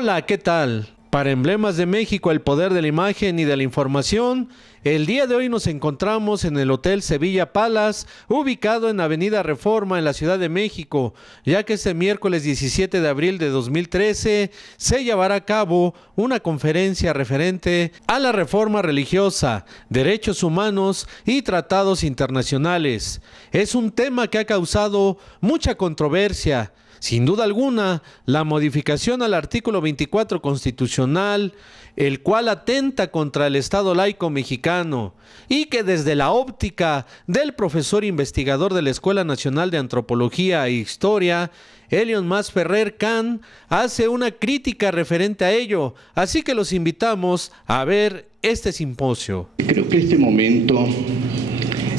Hola, ¿qué tal? Para Emblemas de México, el poder de la imagen y de la información, el día de hoy nos encontramos en el Hotel Sevilla Palace, ubicado en Avenida Reforma en la Ciudad de México, ya que este miércoles 17 de abril de 2013 se llevará a cabo una conferencia referente a la reforma religiosa, derechos humanos y tratados internacionales. Es un tema que ha causado mucha controversia. Sin duda alguna, la modificación al artículo 24 constitucional, el cual atenta contra el Estado laico mexicano y que desde la óptica del profesor investigador de la Escuela Nacional de Antropología e Historia, Elion Mas Ferrer Can, hace una crítica referente a ello, así que los invitamos a ver este simposio. Creo que este momento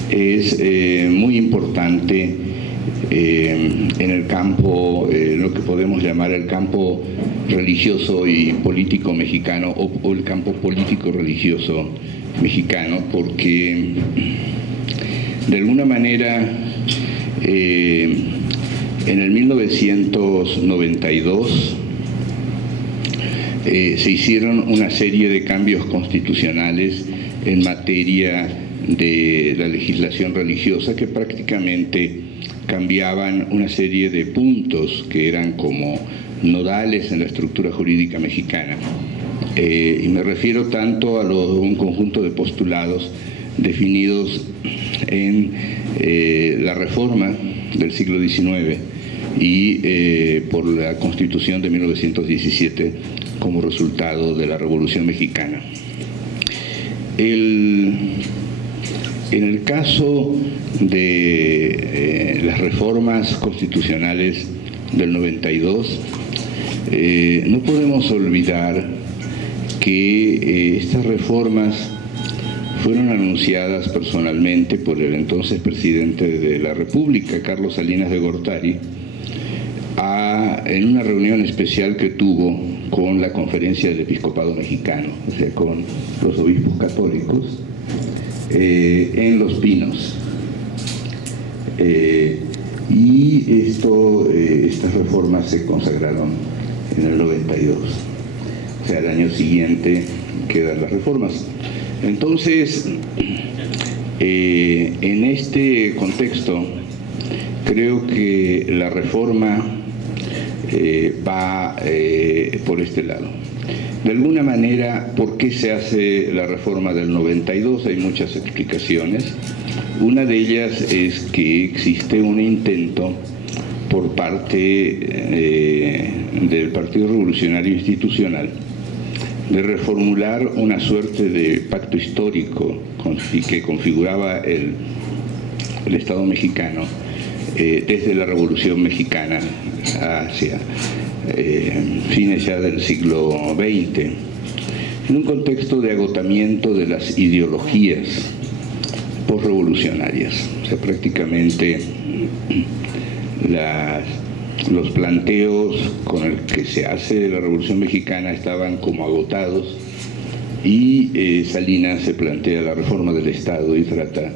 es muy importante en el campo, lo que podemos llamar el campo religioso y político mexicano o el campo político religioso mexicano, porque de alguna manera en el 1992 se hicieron una serie de cambios constitucionales en materia de la legislación religiosa que prácticamente cambiaban una serie de puntos que eran como nodales en la estructura jurídica mexicana. Y me refiero tanto a un conjunto de postulados definidos en la reforma del siglo XIX y por la Constitución de 1917 como resultado de la Revolución Mexicana. En el caso de las reformas constitucionales del 92, no podemos olvidar que estas reformas fueron anunciadas personalmente por el entonces presidente de la República, Carlos Salinas de Gortari, en una reunión especial que tuvo con la Conferencia del Episcopado Mexicano, o sea, con los obispos católicos, en Los Pinos. Y estas reformas se consagraron en el 92. O sea, al año siguiente quedan las reformas. Entonces, en este contexto, creo que la reforma va por este lado. De alguna manera, ¿por qué se hace la reforma del 92? Hay muchas explicaciones. Una de ellas es que existe un intento por parte del Partido Revolucionario Institucional de reformular una suerte de pacto histórico que configuraba el Estado mexicano desde la Revolución Mexicana hacia fines ya del siglo XX, en un contexto de agotamiento de las ideologías postrevolucionarias. O sea, prácticamente los planteos con el que se hace la Revolución Mexicana estaban como agotados y Salinas se plantea la reforma del Estado y trata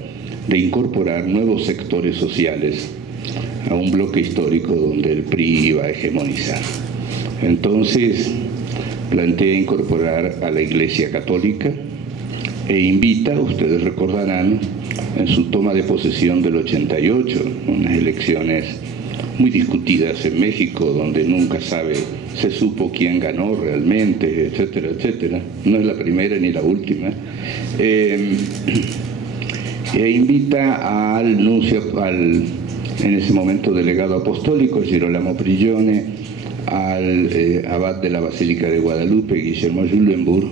de incorporar nuevos sectores sociales a un bloque histórico donde el PRI iba a hegemonizar. Entonces plantea incorporar a la Iglesia Católica e invita, ustedes recordarán, en su toma de posesión del 88, unas elecciones muy discutidas en México, donde nunca se supo quién ganó realmente, etcétera, etcétera. No es la primera ni la última. E invita al nuncio, en ese momento delegado apostólico, Girolamo Prigione, al abad de la Basílica de Guadalupe, Guillermo Jullenburg,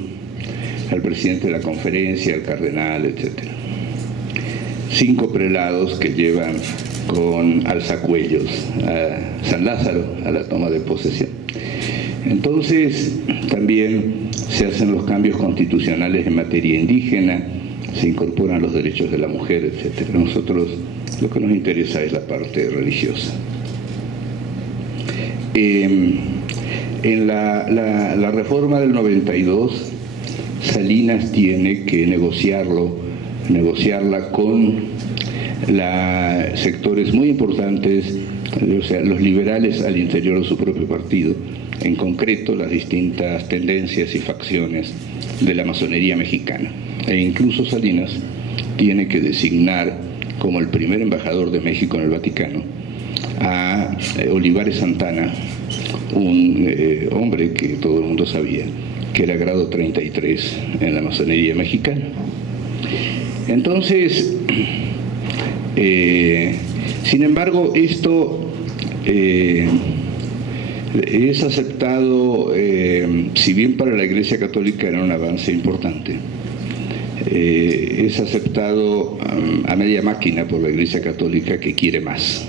al presidente de la conferencia, al cardenal, etc. 5 prelados que llevan con alzacuellos a San Lázaro a la toma de posesión. Entonces también se hacen los cambios constitucionales en materia indígena, se incorporan los derechos de la mujer, etc. Nosotros lo que nos interesa es la parte religiosa. En la reforma del 92, Salinas tiene que negociarla con sectores muy importantes, o sea, los liberales al interior de su propio partido, en concreto las distintas tendencias y facciones de la masonería mexicana. E incluso Salinas tiene que designar como el primer embajador de México en el Vaticano a Olivares Santana, un hombre que todo el mundo sabía que era grado 33 en la masonería mexicana. Entonces, sin embargo, esto es aceptado, si bien para la Iglesia Católica era un avance importante, es aceptado a media máquina por la Iglesia Católica, que quiere más.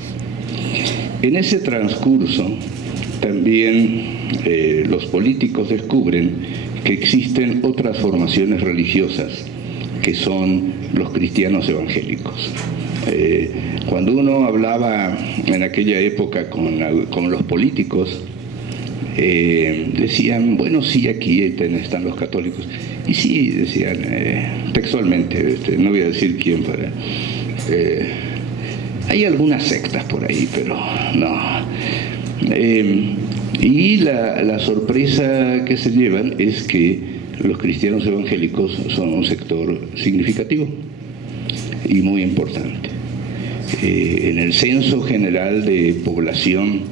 En ese transcurso también los políticos descubren que existen otras formaciones religiosas que son los cristianos evangélicos. Cuando uno hablaba en aquella época con los políticos, decían, bueno, sí, aquí están los católicos. Y sí, decían textualmente, no voy a decir quién para... hay algunas sectas por ahí, pero no. Y la sorpresa que se llevan es que los cristianos evangélicos son un sector significativo y muy importante. En el Censo General de Población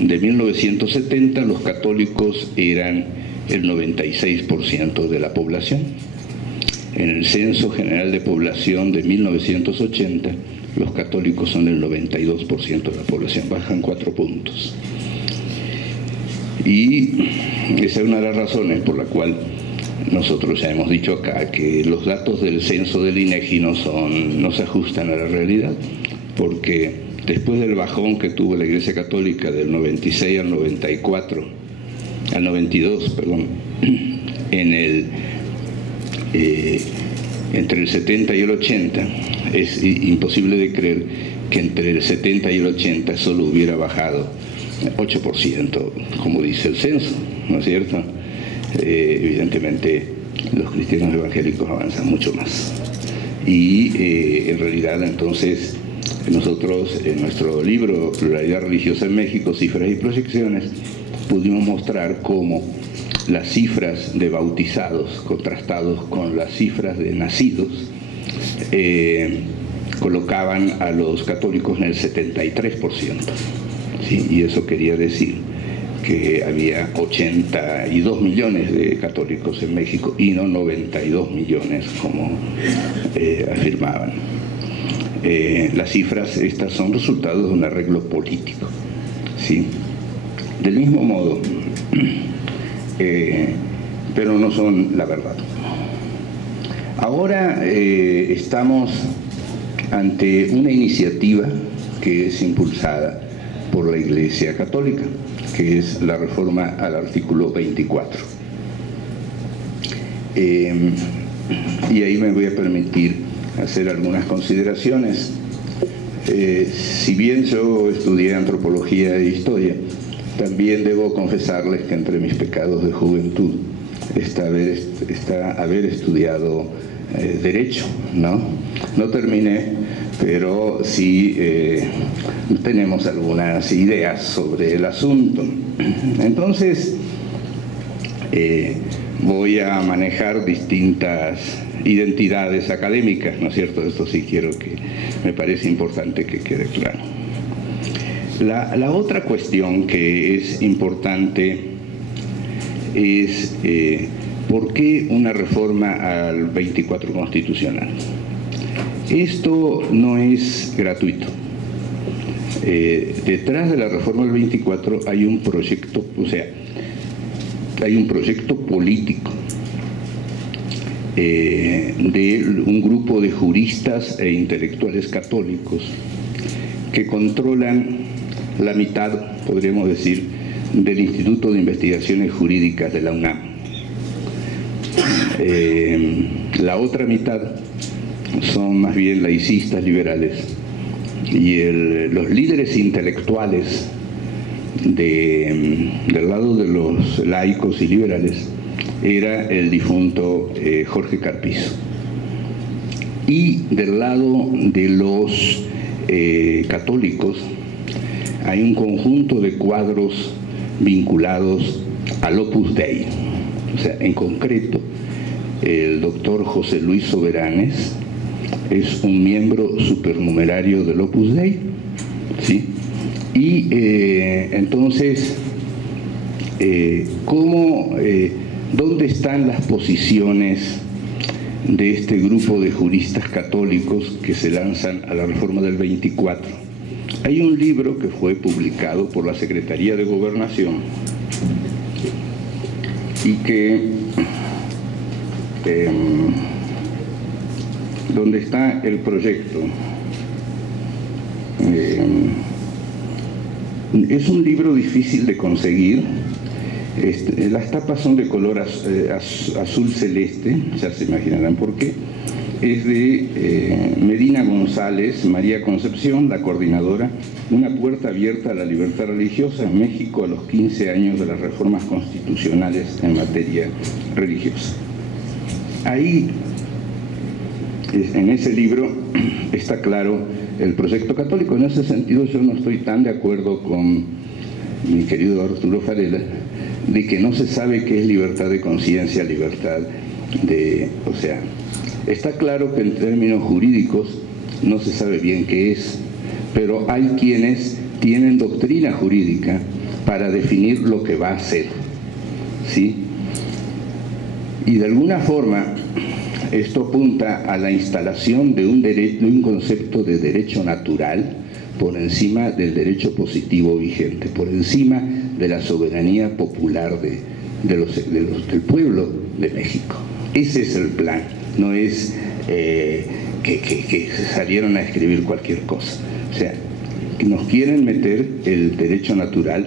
de 1970, los católicos eran el 96% de la población. En el Censo General de Población de 1980, los católicos son el 92% de la población, bajan 4 puntos. Y esa es una de las razones por la cual nosotros ya hemos dicho acá que los datos del censo del INEGI no se ajustan a la realidad, porque después del bajón que tuvo la Iglesia Católica del 96 al 92, entre el 70 y el 80, es imposible de creer que entre el 70 y el 80 solo hubiera bajado 8%, como dice el censo, ¿no es cierto? Evidentemente los cristianos evangélicos avanzan mucho más. Y en realidad entonces nosotros en nuestro libro Pluralidad Religiosa en México, Cifras y Proyecciones, pudimos mostrar cómo las cifras de bautizados contrastados con las cifras de nacidos colocaban a los católicos en el 73%, ¿sí? Y eso quería decir que había 82 millones de católicos en México y no 92 millones como afirmaban. Las cifras estas son resultados de un arreglo político, ¿sí? Del mismo modo, pero no son la verdad. Ahora estamos ante una iniciativa que es impulsada por la Iglesia Católica, que es la reforma al artículo 24. Y ahí me voy a permitir hacer algunas consideraciones. Si bien yo estudié antropología e historia, también debo confesarles que entre mis pecados de juventud está haber estudiado Derecho, ¿no? No terminé, pero sí tenemos algunas ideas sobre el asunto. Entonces, voy a manejar distintas identidades académicas, ¿no es cierto? Esto sí quiero que, me parece importante que quede claro. La otra cuestión que es importante es ¿por qué una reforma al 24 constitucional? Esto no es gratuito. Detrás de la reforma del 24 hay un proyecto, hay un proyecto político de un grupo de juristas e intelectuales católicos que controlan la mitad, podríamos decir, del Instituto de Investigaciones Jurídicas de la UNAM. La otra mitad son más bien laicistas liberales y los líderes intelectuales del lado de los laicos y liberales era el difunto Jorge Carpizo, y del lado de los católicos hay un conjunto de cuadros vinculados al Opus Dei. O sea, en concreto, el doctor José Luis Soberanes es un miembro supernumerario del Opus Dei, ¿sí? Y entonces, ¿dónde están las posiciones de este grupo de juristas católicos que se lanzan a la reforma del 24? Hay un libro que fue publicado por la Secretaría de Gobernación y que donde está el proyecto. Es un libro difícil de conseguir. Las tapas son de color azul celeste, ya se imaginarán por qué. Es de Medina González, María Concepción, la coordinadora, Una puerta abierta a la libertad religiosa en México a los 15 años de las reformas constitucionales en materia religiosa. Ahí, en ese libro, está claro el proyecto católico. En ese sentido yo no estoy tan de acuerdo con mi querido Arturo Farela, de que no se sabe qué es libertad de conciencia, libertad de... O sea, está claro que en términos jurídicos no se sabe bien qué es, pero hay quienes tienen doctrina jurídica para definir lo que va a ser, ¿sí? Y de alguna forma esto apunta a la instalación de un concepto de derecho natural por encima del derecho positivo vigente, por encima de la soberanía popular del pueblo de México. Ese es el plan, no es que salieron a escribir cualquier cosa. O sea, nos quieren meter el derecho natural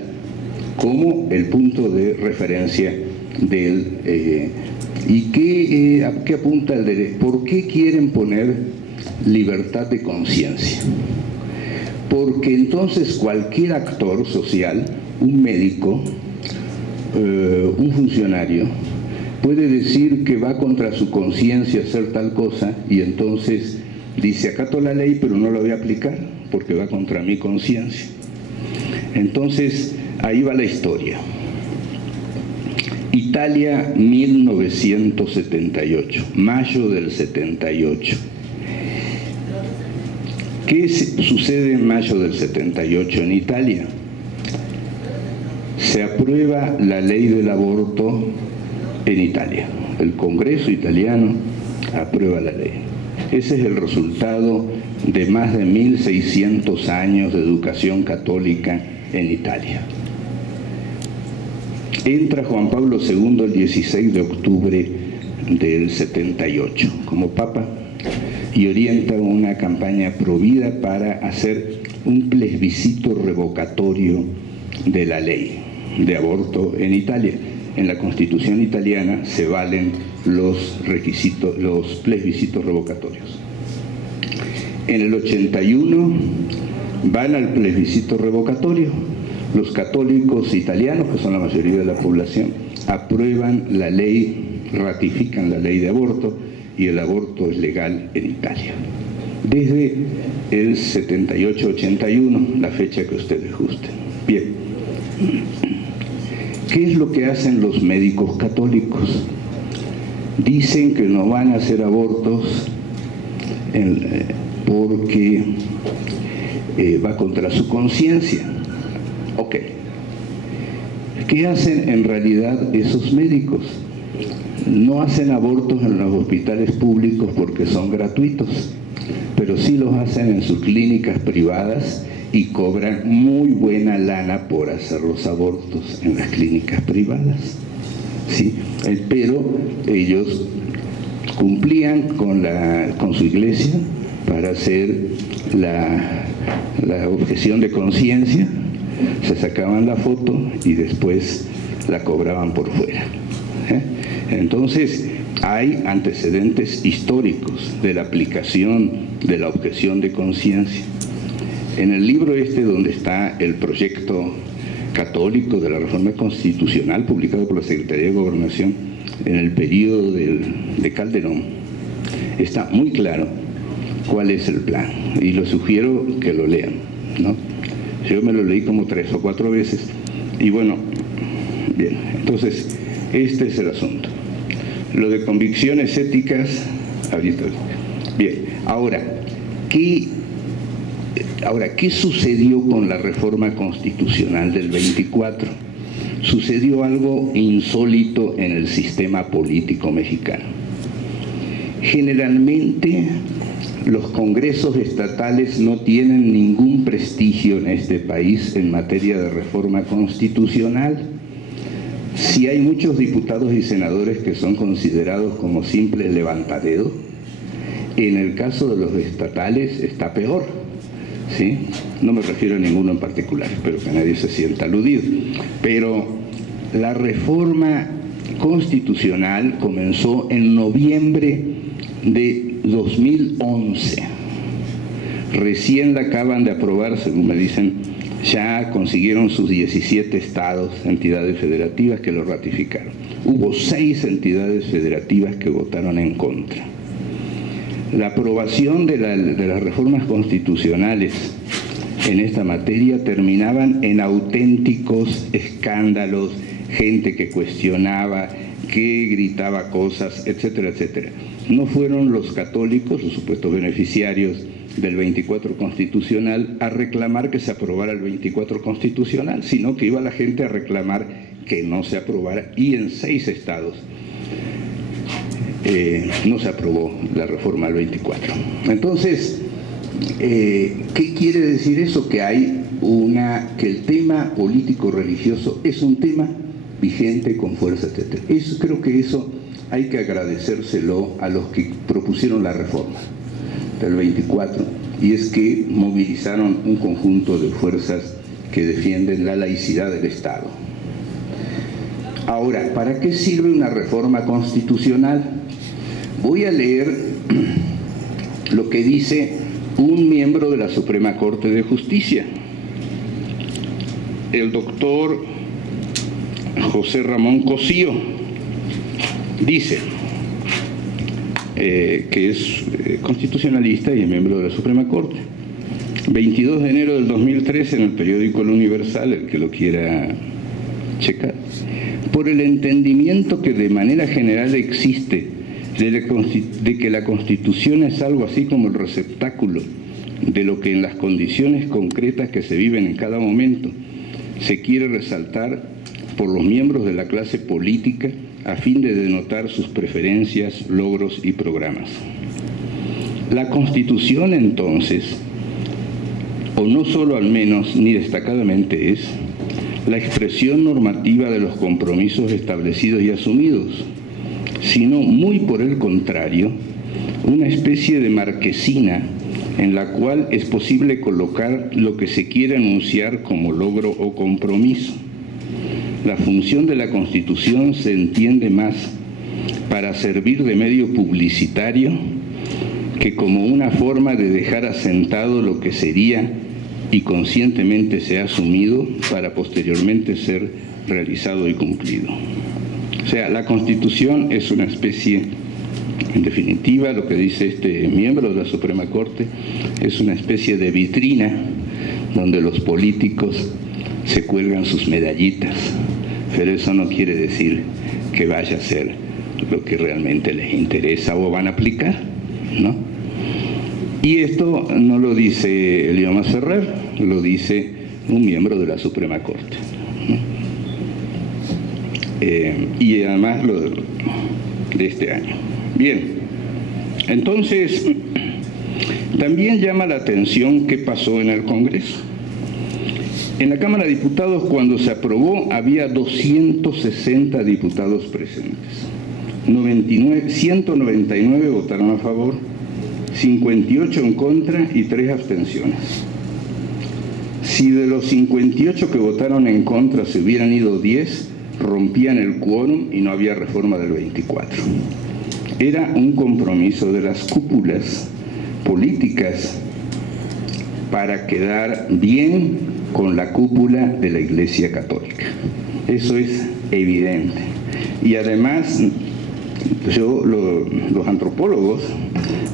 como el punto de referencia del... ¿Y qué apunta el derecho? ¿Por qué quieren poner libertad de conciencia? Porque entonces cualquier actor social, un médico, un funcionario, puede decir que va contra su conciencia hacer tal cosa y entonces dice, acato la ley pero no la voy a aplicar porque va contra mi conciencia. Entonces, ahí va la historia. Italia, 1978, mayo del 78. ¿Qué sucede en mayo del 78 en Italia? Se aprueba la ley del aborto en Italia. El Congreso italiano aprueba la ley. Ese es el resultado de más de 1600 años de educación católica en Italia. Entra Juan Pablo II el 16 de octubre del 78 como Papa y orienta una campaña provida para hacer un plebiscito revocatorio de la ley de aborto en Italia. En la Constitución italiana se valen los requisitos, los plebiscitos revocatorios. En el 81 van al plebiscito revocatorio. Los católicos italianos, que son la mayoría de la población, aprueban la ley, ratifican la ley de aborto y el aborto es legal en Italia. Desde el 78-81, la fecha que ustedes gusten. Bien. ¿Qué es lo que hacen los médicos católicos? Dicen que no van a hacer abortos porque va contra su conciencia. Ok. ¿Qué hacen en realidad esos médicos? No hacen abortos en los hospitales públicos porque son gratuitos, pero sí los hacen en sus clínicas privadas y cobran muy buena lana por hacer los abortos en las clínicas privadas, ¿sí? Pero ellos cumplían con su iglesia para hacer la objeción de conciencia, se sacaban la foto y después la cobraban por fuera. Entonces, hay antecedentes históricos de la aplicación de la objeción de conciencia. En el libro donde está el proyecto católico de la reforma constitucional publicado por la Secretaría de Gobernación en el periodo de Calderón, está muy claro cuál es el plan y lo sugiero que lo lean, ¿no? Yo me lo leí como 3 o 4 veces y bueno, bien, entonces este es el asunto. Lo de convicciones éticas, ahorita. Bien, ahora, ¿qué sucedió con la reforma constitucional del 24? Sucedió algo insólito en el sistema político mexicano. Generalmente los congresos estatales no tienen ningún prestigio en este país en materia de reforma constitucional. Si hay muchos diputados y senadores que son considerados como simples levantadedos, en el caso de los estatales está peor, ¿sí? No me refiero a ninguno en particular, espero que nadie se sienta aludido. Pero la reforma constitucional comenzó en noviembre de 2011. Recién la acaban de aprobar, según me dicen, ya consiguieron sus 17 estados, entidades federativas que lo ratificaron. Hubo 6 entidades federativas que votaron en contra. La aprobación de las reformas constitucionales en esta materia terminaban en auténticos escándalos, gente que cuestionaba, que gritaba cosas, etcétera, etcétera. No fueron los católicos, los supuestos beneficiarios del 24 constitucional, a reclamar que se aprobara el 24 constitucional, sino que iba la gente a reclamar que no se aprobara, y en 6 estados no se aprobó la reforma del 24. Entonces, ¿qué quiere decir eso? Que que el tema político-religioso es un tema vigente, con fuerza, etc. Creo que eso hay que agradecérselo a los que propusieron la reforma del 24, y es que movilizaron un conjunto de fuerzas que defienden la laicidad del Estado. Ahora, ¿para qué sirve una reforma constitucional? Voy a leer lo que dice un miembro de la Suprema Corte de Justicia, el doctor José Ramón Cosío. Dice que es constitucionalista y es miembro de la Suprema Corte. 22 de enero del 2013 en el periódico El Universal, el que lo quiera checar. Por el entendimiento que de manera general existe de que la Constitución es algo así como el receptáculo de lo que en las condiciones concretas que se viven en cada momento se quiere resaltar por los miembros de la clase política a fin de denotar sus preferencias, logros y programas. La Constitución, entonces, o no solo al menos ni destacadamente es, la expresión normativa de los compromisos establecidos y asumidos, sino muy por el contrario, una especie de marquesina en la cual es posible colocar lo que se quiere anunciar como logro o compromiso. La función de la Constitución se entiende más para servir de medio publicitario que como una forma de dejar asentado lo que sería y conscientemente se ha asumido para posteriormente ser realizado y cumplido. O sea, la Constitución es una especie, en definitiva, lo que dice este miembro de la Suprema Corte, es una especie de vitrina donde los políticos se cuelgan sus medallitas, pero eso no quiere decir que vaya a ser lo que realmente les interesa o van a aplicar, ¿no? Y esto no lo dice Elioma Ferrer, lo dice un miembro de la Suprema Corte, ¿no? Y además lo de este año. Bien, entonces también llama la atención qué pasó en el Congreso. En la Cámara de Diputados, cuando se aprobó, había 260 diputados presentes. 199 votaron a favor, 58 en contra y 3 abstenciones. Si de los 58 que votaron en contra se hubieran ido 10, rompían el quórum y no había reforma del 24. Era un compromiso de las cúpulas políticas para quedar bien con la cúpula de la Iglesia Católica. Eso es evidente. Y además, los antropólogos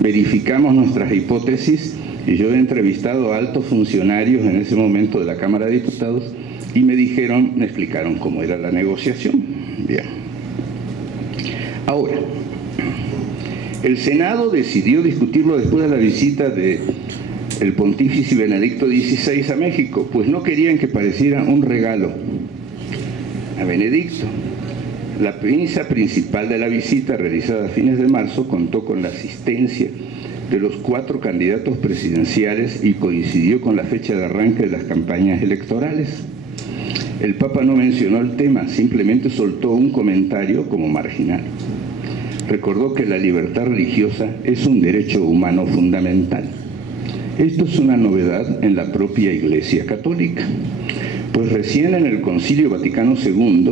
verificamos nuestras hipótesis Y yo he entrevistado a altos funcionarios en ese momento de la Cámara de Diputados y me explicaron cómo era la negociación. Bien. Ahora, el Senado decidió discutirlo después de la visita del pontífice Benedicto XVI a México, pues no querían que pareciera un regalo a Benedicto. La premisa principal de la visita, realizada a fines de marzo, contó con la asistencia de los 4 candidatos presidenciales y coincidió con la fecha de arranque de las campañas electorales. El Papa no mencionó el tema, simplemente soltó un comentario como marginal. Recordó que la libertad religiosa es un derecho humano fundamental. Esto es una novedad en la propia Iglesia Católica, pues recién en el Concilio Vaticano II,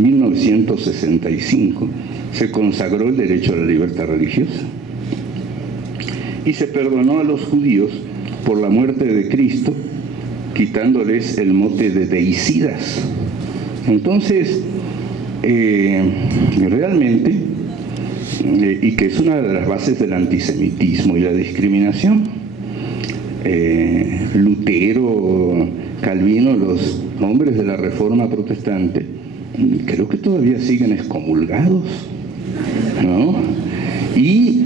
1965, se consagró el derecho a la libertad religiosa y se perdonó a los judíos por la muerte de Cristo, quitándoles el mote de deicidas. Entonces, realmente, y que es una de las bases del antisemitismo y la discriminación, Lutero, Calvino, los hombres de la Reforma Protestante, creo que todavía siguen excomulgados, ¿no? Y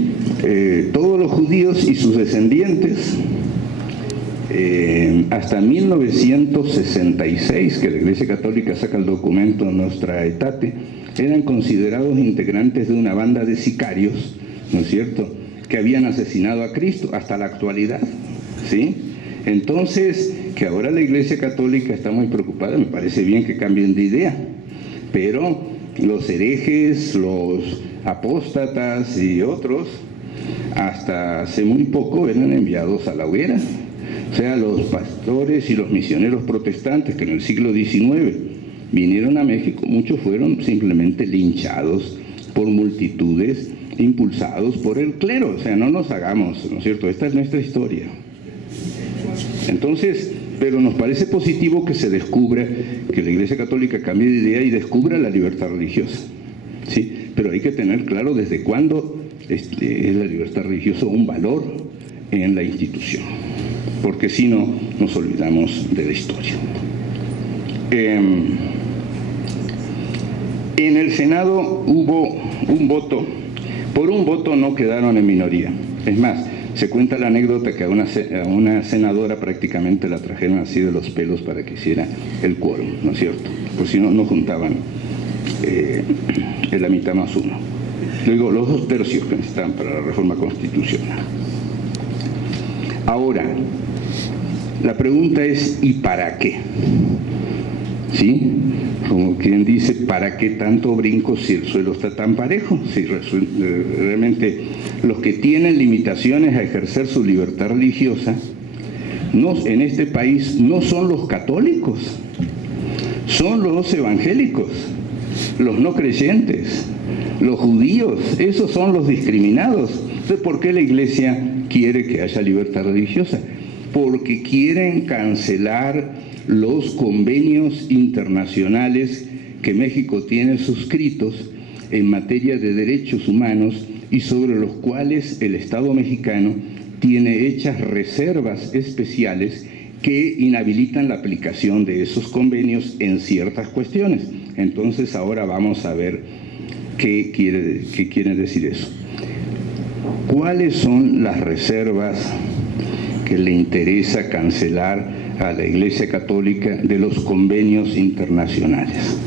todos los judíos y sus descendientes, hasta 1966, que la Iglesia Católica saca el documento Nostra Aetate, eran considerados integrantes de una banda de sicarios, ¿no es cierto?, que habían asesinado a Cristo hasta la actualidad, ¿sí? Entonces, que ahora la Iglesia Católica está muy preocupada, me parece bien que cambien de idea, pero los herejes, los apóstatas y otros, hasta hace muy poco eran enviados a la hoguera. O sea, los pastores y los misioneros protestantes que en el siglo XIX vinieron a México, muchos fueron simplemente linchados por multitudes, impulsados por el clero. O sea, no nos hagamos, ¿no es cierto? Esta es nuestra historia. Entonces, pero nos parece positivo que se descubra, que la Iglesia Católica cambie de idea y descubra la libertad religiosa, ¿sí? Pero hay que tener claro desde cuándo es la libertad religiosa un valor en la institución, porque si no, nos olvidamos de la historia. En el Senado hubo un voto, por un voto no quedaron en minoría. Es más, se cuenta la anécdota que a una senadora prácticamente la trajeron así de los pelos para que hiciera el quórum, ¿no es cierto? Por si no, no juntaban la mitad más uno. Luego, los 2 tercios que necesitan para la reforma constitucional. Ahora, la pregunta es, ¿y para qué? ¿Sí? Como quien dice, ¿para qué tanto brinco si el suelo está tan parejo? Si realmente los que tienen limitaciones a ejercer su libertad religiosa en este país no son los católicos, son los evangélicos, los no creyentes, los judíos, esos son los discriminados. Entonces, ¿por qué la Iglesia quiere que haya libertad religiosa? Porque quieren cancelar los convenios internacionales que México tiene suscritos en materia de derechos humanos y sobre los cuales el Estado mexicano tiene hechas reservas especiales que inhabilitan la aplicación de esos convenios en ciertas cuestiones. Entonces, ahora vamos a ver qué quiere decir eso. ¿Cuáles son las reservas que le interesa cancelar a la Iglesia Católica de los convenios internacionales?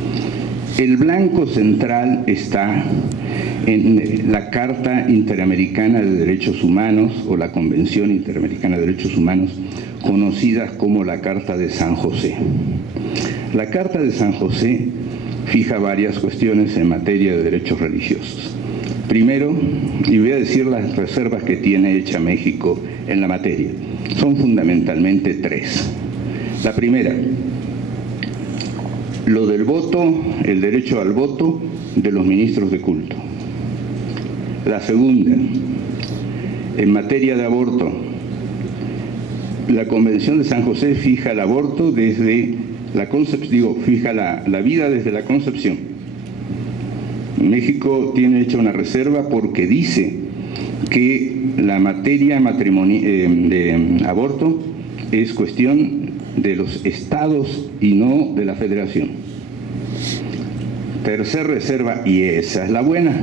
El blanco central está en la Carta Interamericana de Derechos Humanos o la Convención Interamericana de Derechos Humanos, conocidas como la Carta de San José. La Carta de San José fija varias cuestiones en materia de derechos religiosos. Primero, y voy a decir las reservas que tiene hecha México en la materia, son fundamentalmente 3. La primera, lo del voto, el derecho al voto de los ministros de culto. La segunda, en materia de aborto, la Convención de San José fija el aborto desde la concepción, fija la vida desde la concepción. México tiene hecha una reserva porque dice que la materia de aborto es cuestión de los estados y no de la federación. Tercer reserva, y esa es la buena: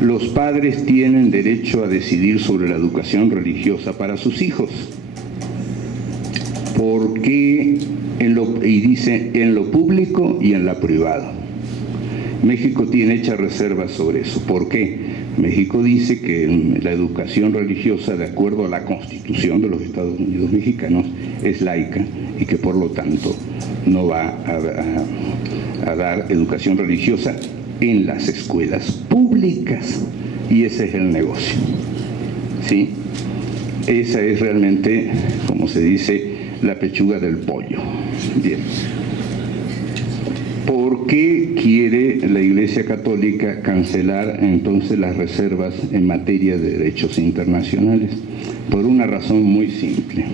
los padres tienen derecho a decidir sobre la educación religiosa para sus hijos. Porque y dice en lo público y en lo privado. México tiene hechas reservas sobre eso. ¿Por qué? México dice que la educación religiosa, de acuerdo a la Constitución de los Estados Unidos mexicanos, es laica y que por lo tanto no va a dar educación religiosa en las escuelas públicas. Y ese es el negocio. ¿Sí? Esa es realmente, como se dice, la pechuga del pollo. Bien. ¿Por qué quiere la Iglesia Católica cancelar entonces las reservas en materia de derechos internacionales? Por una razón muy simple.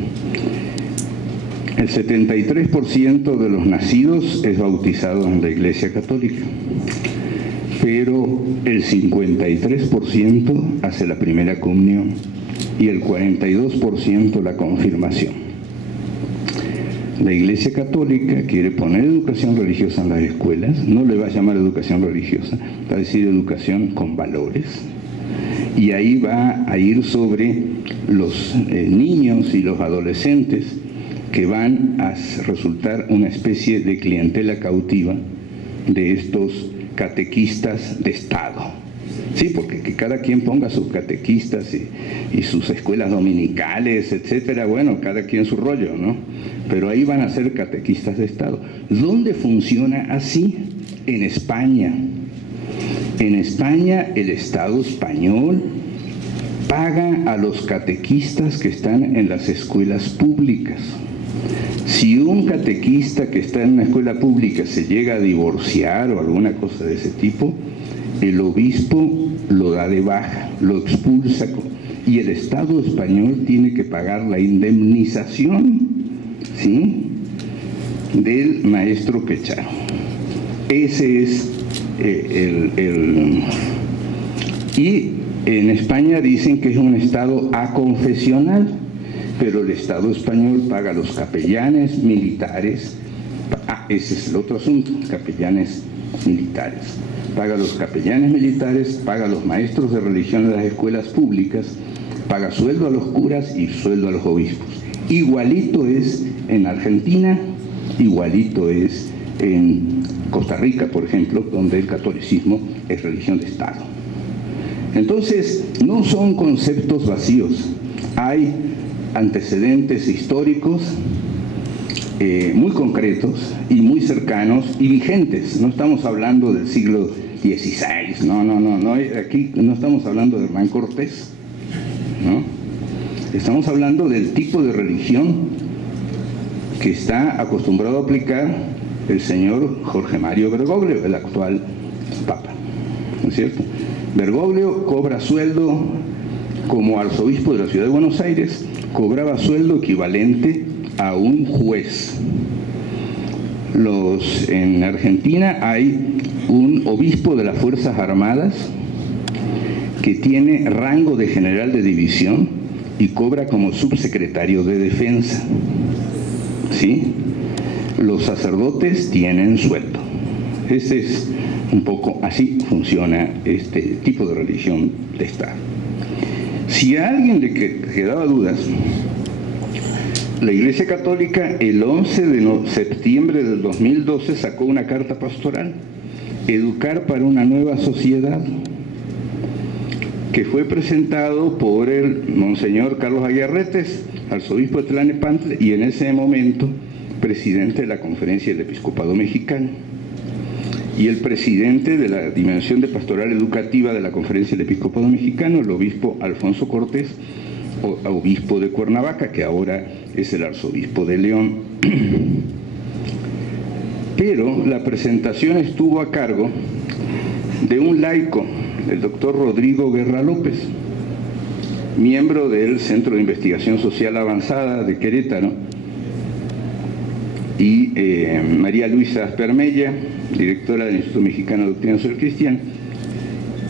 El 73% de los nacidos es bautizado en la Iglesia Católica, pero el 53% hace la primera comunión y el 42% la confirmación. La Iglesia Católica quiere poner educación religiosa en las escuelas, no le va a llamar educación religiosa, va a decir educación con valores, y ahí va a ir sobre los niños y los adolescentes que van a resultar una especie de clientela cautiva de estos catequistas de Estado. Sí, porque que cada quien ponga sus catequistas y sus escuelas dominicales, etcétera, bueno, cada quien su rollo, ¿no? Pero ahí van a ser catequistas de Estado. ¿Dónde funciona así? En España. En España el Estado español paga a los catequistas que están en las escuelas públicas. Si un catequista que está en una escuela pública se llega a divorciar o alguna cosa de ese tipo, el obispo lo da de baja, lo expulsa, y el Estado español tiene que pagar la indemnización, ¿sí?, del maestro que echaron. Ese es Y en España dicen que es un Estado aconfesional, pero el Estado español paga a los capellanes militares. Ese es el otro asunto, capellanes militares. Paga a los capellanes militares, paga a los maestros de religión de las escuelas públicas, paga sueldo a los curas y sueldo a los obispos. Igualito es en Argentina, igualito es en Costa Rica, por ejemplo, donde el catolicismo es religión de Estado. Entonces, no son conceptos vacíos. Hay antecedentes históricos muy concretos y muy cercanos y vigentes. No estamos hablando del siglo XVI, no, aquí no estamos hablando de Hernán Cortés, ¿no? Estamos hablando del tipo de religión que está acostumbrado a aplicar el señor Jorge Mario Bergoglio, el actual Papa, ¿no es cierto? Bergoglio cobra sueldo como arzobispo de la ciudad de Buenos Aires, cobraba sueldo equivalente a un juez. En Argentina hay un obispo de las Fuerzas Armadas que tiene rango de general de división y cobra como subsecretario de Defensa, ¿sí? Los sacerdotes tienen sueldo. Ese es un poco así funciona este tipo de religión de Estado. Si a alguien le quedaba dudas, la Iglesia Católica el 11 de septiembre del 2012 sacó una carta pastoral, Educar para una nueva sociedad, que fue presentado por el Monseñor Carlos Aguiarretes, arzobispo de Tlalnepantla, y en ese momento presidente de la Conferencia del Episcopado Mexicano, y el presidente de la Dimensión de Pastoral Educativa de la Conferencia del Episcopado Mexicano, el obispo Alfonso Cortés, obispo de Cuernavaca, que ahora es el arzobispo de León. Pero la presentación estuvo a cargo de un laico, el doctor Rodrigo Guerra López, miembro del Centro de Investigación Social Avanzada de Querétaro, y María Luisa Aspermella, directora del Instituto Mexicano de Doctrina Social Cristiana,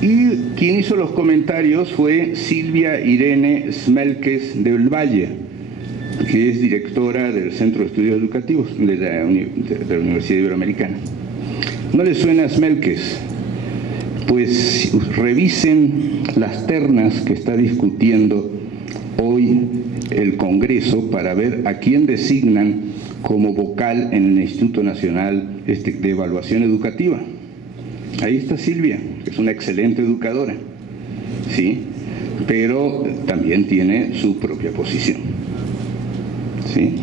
Y quien hizo los comentarios fue Silvia Irene Smelkes del Valle, que es directora del Centro de Estudios Educativos de la Universidad Iberoamericana. ¿No les suena Smelkes? Pues revisen las ternas que está discutiendo hoy el Congreso para ver a quién designan como vocal en el Instituto Nacional de Evaluación Educativa. Ahí está Silvia, que es una excelente educadora, ¿sí? Pero también tiene su propia posición, ¿sí?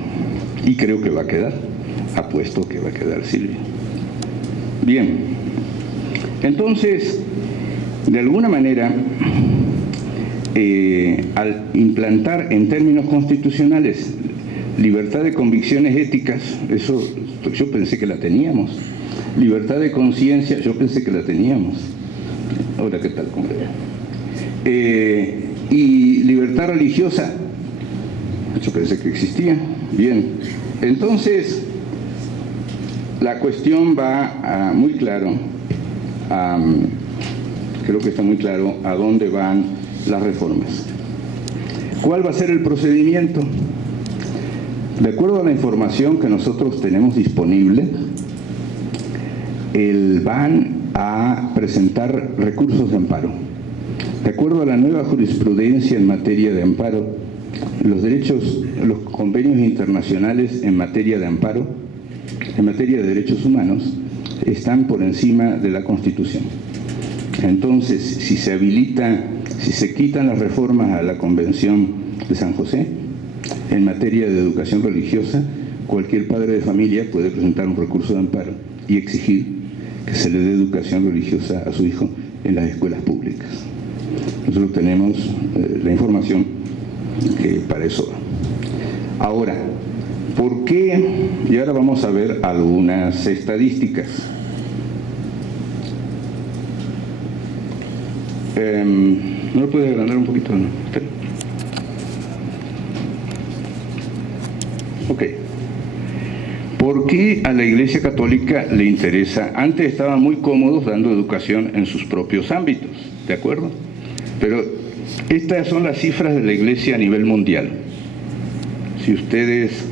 Y creo que va a quedar, apuesto que va a quedar Silvia. Bien, entonces, de alguna manera, al implantar en términos constitucionales libertad de convicciones éticas, eso yo pensé que la teníamos. Libertad de conciencia, yo pensé que la teníamos. Hola, ¿qué tal? ¿Cómo le va? Y libertad religiosa, yo pensé que existía. Bien, entonces la cuestión va muy claro, creo que está muy claro a dónde van las reformas. ¿Cuál va a ser el procedimiento? De acuerdo a la información que nosotros tenemos disponible, van a presentar recursos de amparo. De acuerdo a la nueva jurisprudencia en materia de amparo, los convenios internacionales en materia de amparo, en materia de derechos humanos, están por encima de la Constitución. Entonces, si se quitan las reformas a la Convención de San José, en materia de educación religiosa, cualquier padre de familia puede presentar un recurso de amparo y exigir que se le dé educación religiosa a su hijo en las escuelas públicas. Nosotros tenemos la información que para eso va. Ahora, ¿por qué? Y ahora vamos a ver algunas estadísticas. ¿No lo puede agrandar un poquito? ¿No? Ok. ¿Por qué a la Iglesia Católica le interesa? Antes estaban muy cómodos dando educación en sus propios ámbitos, ¿de acuerdo? Pero estas son las cifras de la Iglesia a nivel mundial. Si ustedes...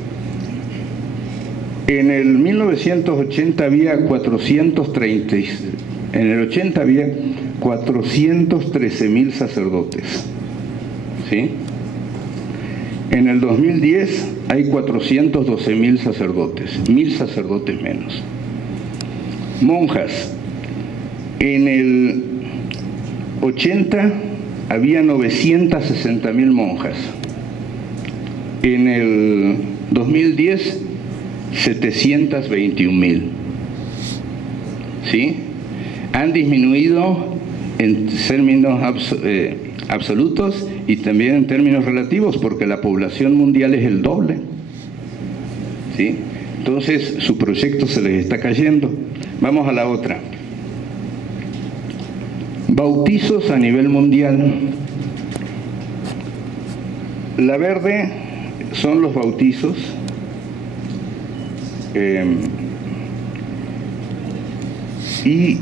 En el 1980 había 430, en el 80 había 413.000 sacerdotes, ¿sí? En el 2010 hay 412.000 sacerdotes, 1.000 sacerdotes menos. Monjas, en el 80 había 960.000 monjas. En el 2010, 721.000. ¿Sí? Han disminuido en términos absolutos y también en términos relativos, porque la población mundial es el doble, ¿sí? Entonces su proyecto se les está cayendo. Vamos a la otra. Bautizos a nivel mundial. La verde son los bautizos, y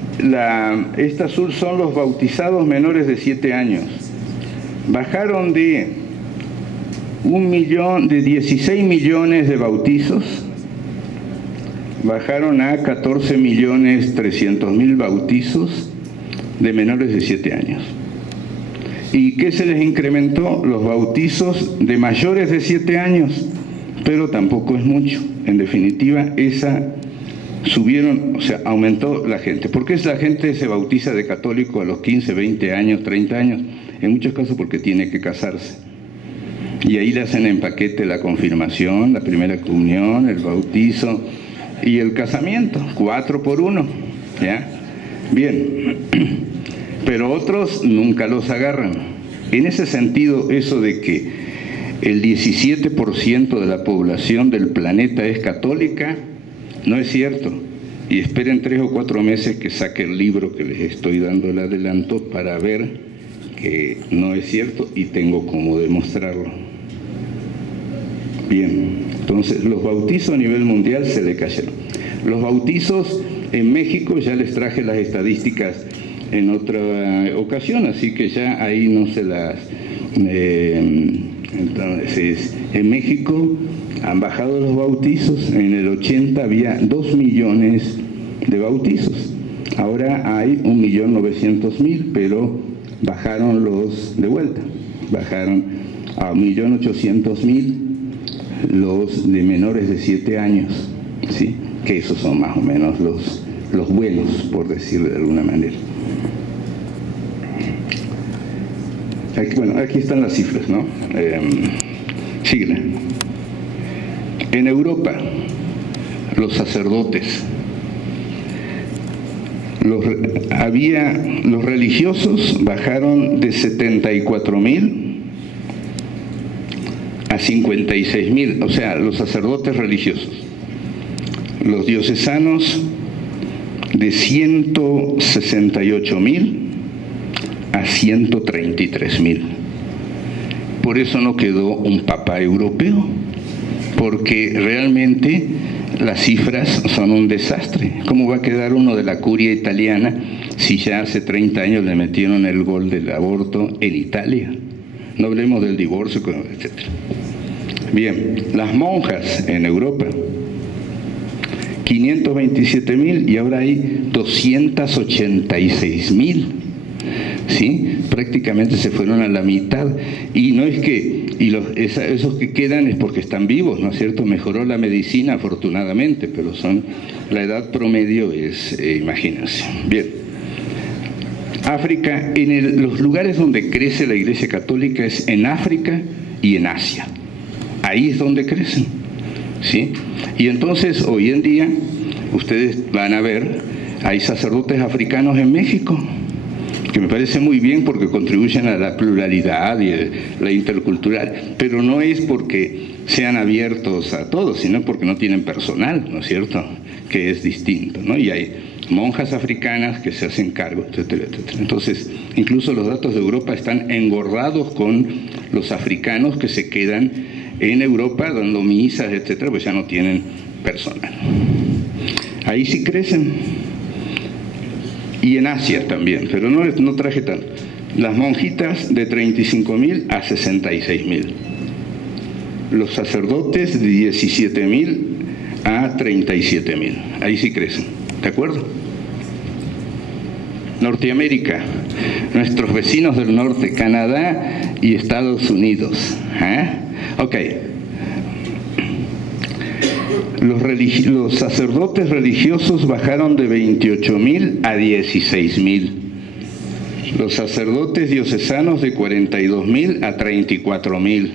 esta azul son los bautizados menores de 7 años. Bajaron de 16 millones de bautizos, bajaron a 14.300.000 bautizos de menores de 7 años. ¿Y qué se les incrementó? Los bautizos de mayores de 7 años, pero tampoco es mucho. En definitiva, subieron, o sea, aumentó la gente. ¿Por qué la gente se bautiza de católico a los 15, 20 años, 30 años? En muchos casos porque tiene que casarse. Y ahí le hacen en paquete la confirmación, la primera comunión, el bautizo y el casamiento, 4 por 1, ¿ya? Bien, pero otros nunca los agarran. En ese sentido, eso de que el 17% de la población del planeta es católica, no es cierto. Y esperen 3 o 4 meses que saque el libro que les estoy dando el adelanto para ver que no es cierto y tengo cómo demostrarlo. Bien, entonces los bautizos a nivel mundial se decayeron. Los bautizos en México, ya les traje las estadísticas en otra ocasión, así que ya ahí no se las... entonces, en México han bajado los bautizos. En el 80 había 2 millones de bautizos. Ahora hay 1.900.000, pero bajaron los de vuelta. Bajaron a 1.800.000 los de menores de 7 años, ¿sí? Que esos son más o menos los buenos, por decirlo de alguna manera. Aquí, bueno, aquí están las cifras, ¿no? Síguela. En Europa, los sacerdotes, los religiosos bajaron de 74.000 a 56.000, o sea, los sacerdotes religiosos. Los diocesanos de 168.000 a 133.000. Por eso no quedó un papa europeo, porque realmente las cifras son un desastre. ¿Cómo va a quedar uno de la curia italiana si ya hace 30 años le metieron el gol del aborto en Italia? No hablemos del divorcio, etc. Bien, las monjas en Europa, 527.000 y ahora hay 286.000. ¿Sí? Prácticamente se fueron a la mitad. Y no es que, esos que quedan es porque están vivos, ¿no es cierto? Mejoró la medicina afortunadamente, pero la edad promedio es, imagínense. Bien. África, los lugares donde crece la Iglesia Católica es en África y en Asia. Ahí es donde crecen, ¿sí? Y entonces, hoy en día, ustedes van a ver, hay sacerdotes africanos en México, que me parece muy bien porque contribuyen a la pluralidad y la intercultural, pero no es porque sean abiertos a todos, sino porque no tienen personal, ¿no es cierto?, que es distinto, ¿no? Y hay monjas africanas que se hacen cargo, etcétera, etcétera. Entonces, incluso los datos de Europa están engordados con los africanos que se quedan en Europa dando misas, etcétera, pues ya no tienen personal. Ahí sí crecen. Y en Asia también, pero no traje tanto. Las monjitas de 35.000 a 66.000. Los sacerdotes de 17.000 a 37.000. Ahí sí crecen, ¿de acuerdo? Norteamérica, nuestros vecinos del norte, Canadá y Estados Unidos. Ok. Los sacerdotes religiosos bajaron de 28.000 a 16.000. Los sacerdotes diocesanos de 42.000 a 34.000.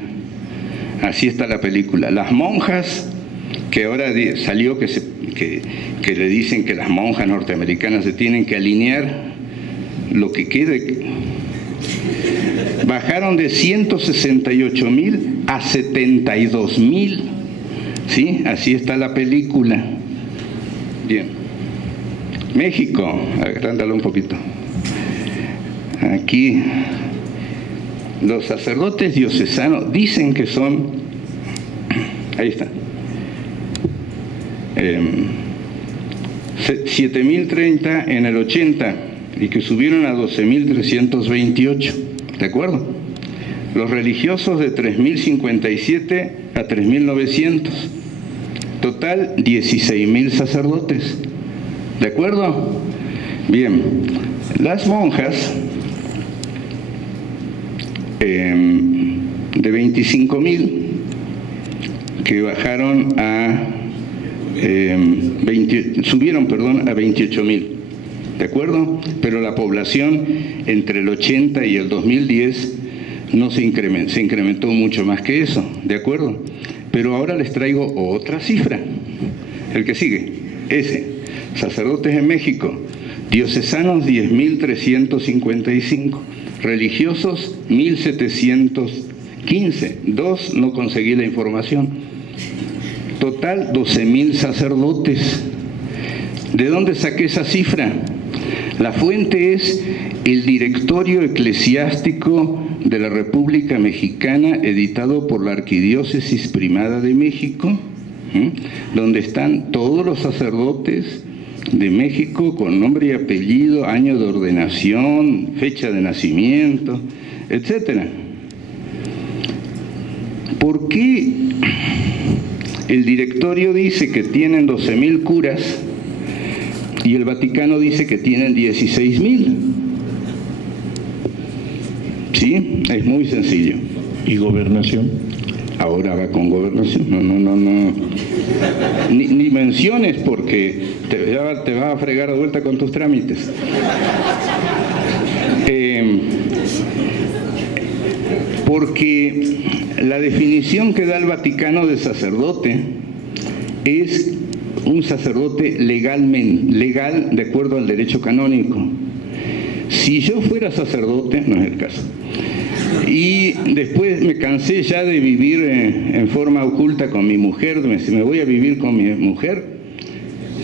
Así está la película. Las monjas, que ahora salió que le dicen que las monjas norteamericanas se tienen que alinear, lo que quede, bajaron de 168.000 a 72.000. ¿Sí? Así está la película. Bien. México, agrándalo un poquito. Aquí, los sacerdotes diocesanos dicen que son, ahí está, 7.030 en el 80 y que subieron a 12.328, ¿de acuerdo? Los religiosos de 3.057 a 3.900. Total, 16.000 sacerdotes. ¿De acuerdo? Bien. Las monjas de 25.000 que bajaron a subieron a 28.000. ¿De acuerdo? Pero la población entre el 80 y el 2010 no se incrementó mucho más que eso, ¿de acuerdo? Pero ahora les traigo otra cifra, el que sigue, sacerdotes en México, diocesanos 10.355, religiosos 1.715, no conseguí la información, total 12.000 sacerdotes. ¿De dónde saqué esa cifra? La fuente es el Directorio Eclesiástico de la República Mexicana, editado por la Arquidiócesis Primada de México, donde están todos los sacerdotes de México con nombre y apellido, año de ordenación, fecha de nacimiento, etcétera. ¿Por qué el directorio dice que tienen 12.000 curas y el Vaticano dice que tienen 16.000? ¿Sí? Es muy sencillo. ¿Y gobernación? Ahora va con gobernación. No. Ni menciones porque te vas a fregar de vuelta con tus trámites. Porque la definición que da el Vaticano de sacerdote es un sacerdote legal de acuerdo al derecho canónico. Si yo fuera sacerdote, no es el caso, y después me cansé ya de vivir en forma oculta con mi mujer, me voy a vivir con mi mujer,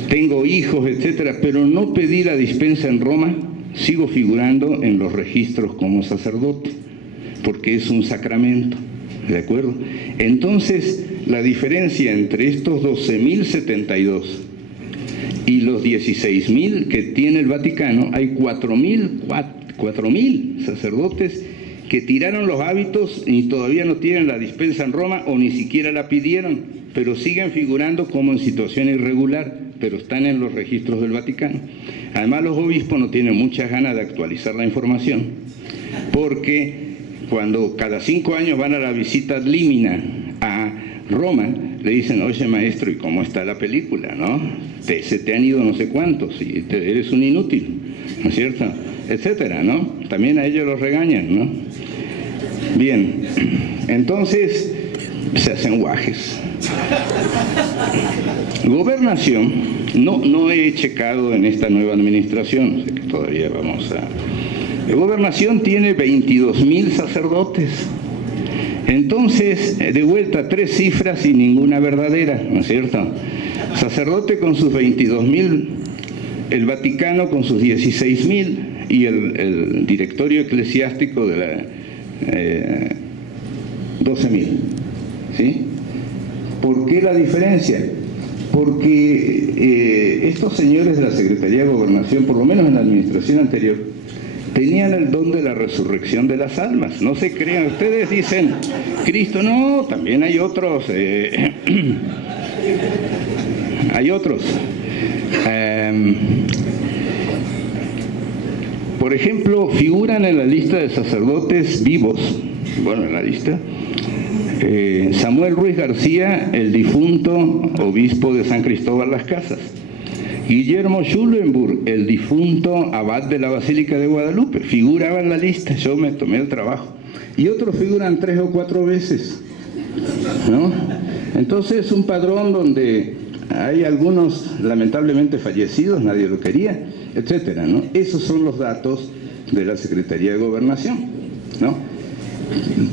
tengo hijos, etcétera, pero no pedí la dispensa en Roma, sigo figurando en los registros como sacerdote, porque es un sacramento, ¿de acuerdo? Entonces, la diferencia entre estos 12.072 y los 16.000 que tiene el Vaticano, hay 4.000 sacerdotes que tiraron los hábitos y todavía no tienen la dispensa en Roma o ni siquiera la pidieron, pero siguen figurando como en situación irregular, pero están en los registros del Vaticano. Además, los obispos no tienen muchas ganas de actualizar la información, porque cuando cada 5 años van a la visita ad limina a Roma, le dicen, oye maestro, ¿y cómo está la película? ¿No? Se te han ido no sé cuántos, y eres un inútil, ¿no es cierto? Etcétera, ¿no? También a ellos los regañan, ¿no? Bien, entonces se hacen guajes. Gobernación, no he checado en esta nueva administración, sé que todavía vamos a... Gobernación tiene 22.000 sacerdotes. Entonces, de vuelta, 3 cifras y ninguna verdadera, ¿no es cierto? Sacerdote con sus 22.000, el Vaticano con sus 16.000 y el directorio eclesiástico de la 12.000. ¿Sí? ¿Por qué la diferencia? Porque estos señores de la Secretaría de Gobernación, por lo menos en la administración anterior, tenían el don de la resurrección de las almas. No se crean, ustedes dicen, Cristo, no, también hay otros. Hay otros. Por ejemplo, figuran en la lista de sacerdotes vivos, bueno, en la lista, Samuel Ruiz García, el difunto obispo de San Cristóbal Las Casas. Guillermo Schulenburg, el difunto abad de la Basílica de Guadalupe, figuraba en la lista, yo me tomé el trabajo. Y otros figuran 3 o 4 veces, ¿no? Entonces es un padrón donde hay algunos lamentablemente fallecidos, nadie lo quería, etcétera, ¿no? Esos son los datos de la Secretaría de Gobernación, ¿no?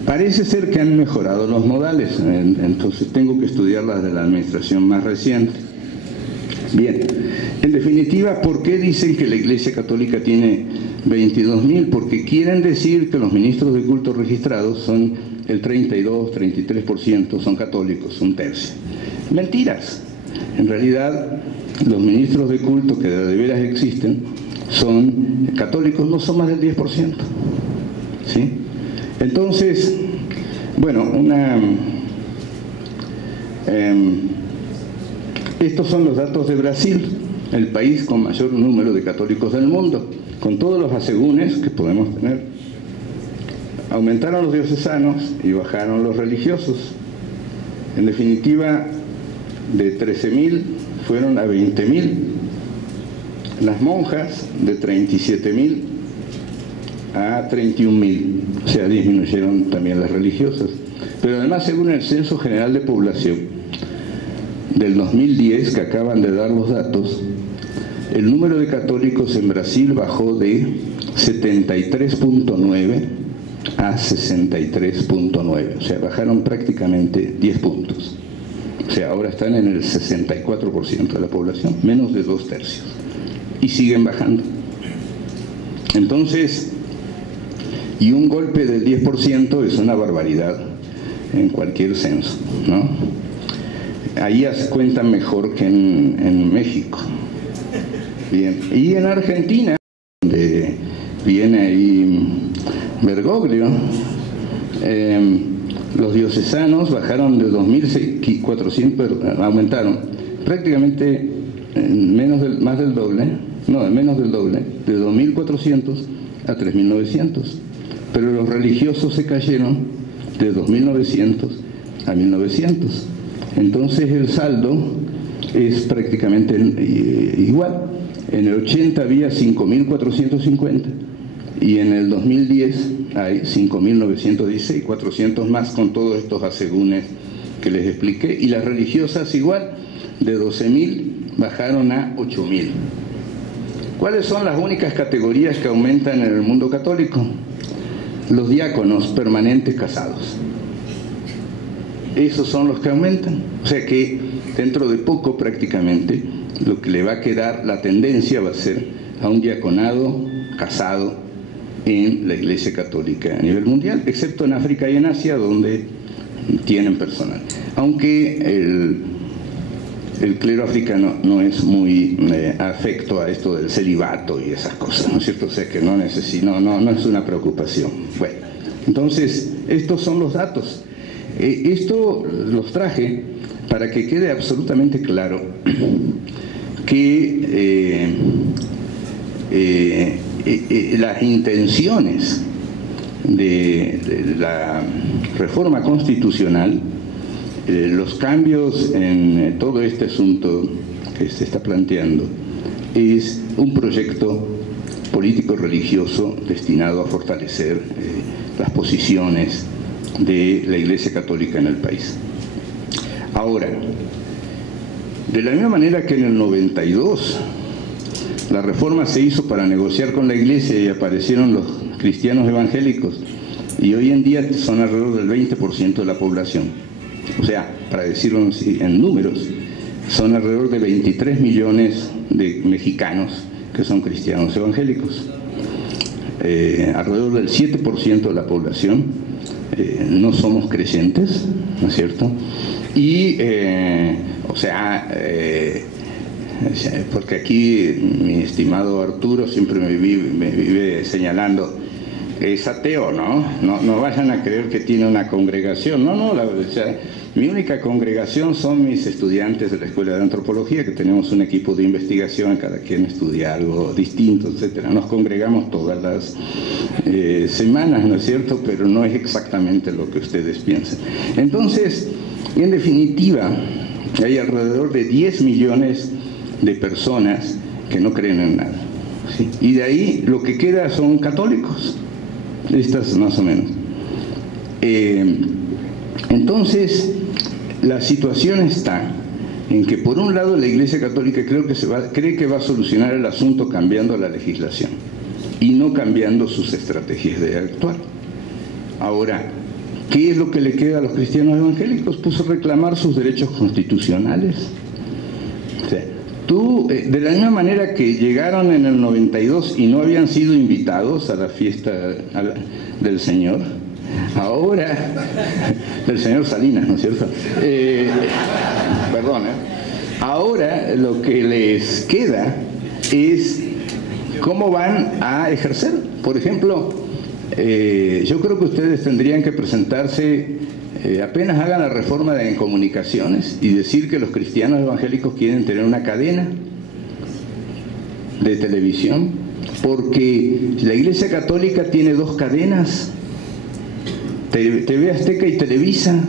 Parece ser que han mejorado los modales, entonces tengo que estudiar las de la administración más reciente. Bien, en definitiva, ¿por qué dicen que la Iglesia Católica tiene 22.000? Porque quieren decir que los ministros de culto registrados son el 32, 33%, son católicos, un tercio. Mentiras. En realidad, los ministros de culto que de veras existen son católicos, no son más del 10%. ¿Sí? Entonces, bueno, estos son los datos de Brasil, el país con mayor número de católicos del mundo, con todos los asegúnes que podemos tener. Aumentaron los diocesanos y bajaron los religiosos. En definitiva, de 13.000 fueron a 20.000. Las monjas de 37.000 a 31.000, o sea, disminuyeron también las religiosas. Pero además, según el Censo General de Población del 2010, que acaban de dar los datos, el número de católicos en Brasil bajó de 73.9 a 63.9, o sea, bajaron prácticamente 10 puntos. O sea, ahora están en el 64% de la población, menos de 2/3, y siguen bajando. Entonces, y un golpe del 10% es una barbaridad en cualquier censo, ¿no? Ahí cuentan mejor que en México. Bien. Y en Argentina, donde viene ahí Bergoglio, los diocesanos bajaron de 2.400, aumentaron prácticamente menos del doble, de 2.400 a 3.900. Pero los religiosos se cayeron de 2.900 a 1.900. Entonces el saldo es prácticamente igual. En el 80 había 5.450 y en el 2010 hay 5.916, 400 más con todos estos asegúnes que les expliqué. Y las religiosas igual, de 12.000 bajaron a 8.000. ¿Cuáles son las únicas categorías que aumentan en el mundo católico? Los diáconos permanentes casados. Esos son los que aumentan. O sea que dentro de poco prácticamente lo que le va a quedar, la tendencia va a ser a un diaconado casado en la Iglesia Católica a nivel mundial, excepto en África y en Asia, donde tienen personal. Aunque el clero africano no es muy afecto a esto del celibato y esas cosas, ¿no es cierto? O sea que no es una preocupación. Bueno, entonces estos son los datos. Esto los traje para que quede absolutamente claro que las intenciones de la reforma constitucional, los cambios en todo este asunto que se está planteando, es un proyecto político-religioso destinado a fortalecer las posiciones de la Iglesia Católica en el país. Ahora, de la misma manera que en el 92 la reforma se hizo para negociar con la Iglesia y aparecieron los cristianos evangélicos, y hoy en día son alrededor del 20% de la población. O sea, para decirlo en números, son alrededor de 23 millones de mexicanos que son cristianos evangélicos. Alrededor del 7% de la población no somos creyentes, ¿no es cierto? Y, porque aquí mi estimado Arturo siempre me vive señalando, es ateo, ¿no? No vayan a creer que tiene una congregación. Mi única congregación son mis estudiantes de la Escuela de Antropología, que tenemos un equipo de investigación, cada quien estudia algo distinto, etcétera. Nos congregamos todas las semanas, ¿no es cierto? Pero no es exactamente lo que ustedes piensan. Entonces, en definitiva, hay alrededor de 10 millones de personas que no creen en nada, ¿sí? Y de ahí lo que queda son católicos. Estas más o menos. Entonces, la situación está en que por un lado la Iglesia Católica cree que va a solucionar el asunto cambiando la legislación y no cambiando sus estrategias de actuar. Ahora, ¿qué es lo que le queda a los cristianos evangélicos? Pues reclamar sus derechos constitucionales. O sea, de la misma manera que llegaron en el 92 y no habían sido invitados a la fiesta del Señor, ahora, del señor Salinas, ¿no es cierto? Ahora lo que les queda es cómo van a ejercer. Por ejemplo, yo creo que ustedes tendrían que presentarse, apenas hagan la reforma en comunicaciones, y decir que los cristianos evangélicos quieren tener una cadena de televisión, porque la Iglesia Católica tiene dos cadenas, TV Azteca y Televisa,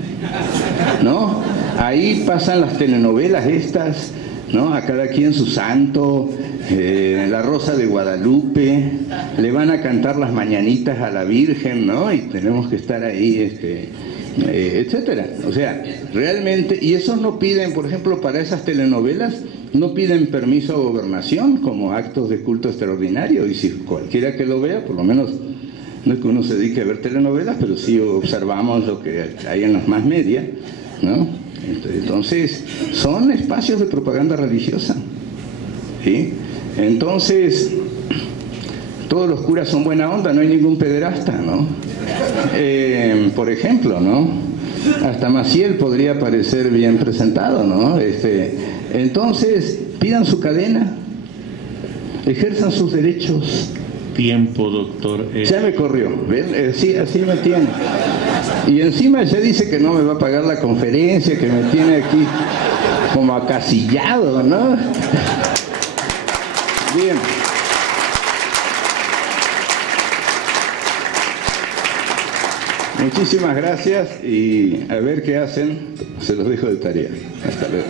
¿no? Ahí pasan las telenovelas estas, ¿no? A cada quien su santo, la Rosa de Guadalupe, le van a cantar las mañanitas a la Virgen, ¿no? Y tenemos que estar ahí, etcétera. O sea, realmente, y esos no piden, por ejemplo, para esas telenovelas, no piden permiso a gobernación como actos de culto extraordinario, y si cualquiera que lo vea, por lo menos, no es que uno se dedique a ver telenovelas, pero sí observamos lo que hay en los más media, ¿no? Entonces, son espacios de propaganda religiosa, ¿sí? Entonces, todos los curas son buena onda, no hay ningún pederasta, ¿no? Por ejemplo, ¿no? Hasta Maciel podría parecer bien presentado, ¿no? Entonces, pidan su cadena, ejerzan sus derechos. Tiempo, doctor. Ya me corrió, ¿ven? Sí, así me tiene. Y encima ya dice que no me va a pagar la conferencia, que me tiene aquí como acasillado, ¿no? Bien. Muchísimas gracias y a ver qué hacen, se los dejo de tarea. Hasta luego.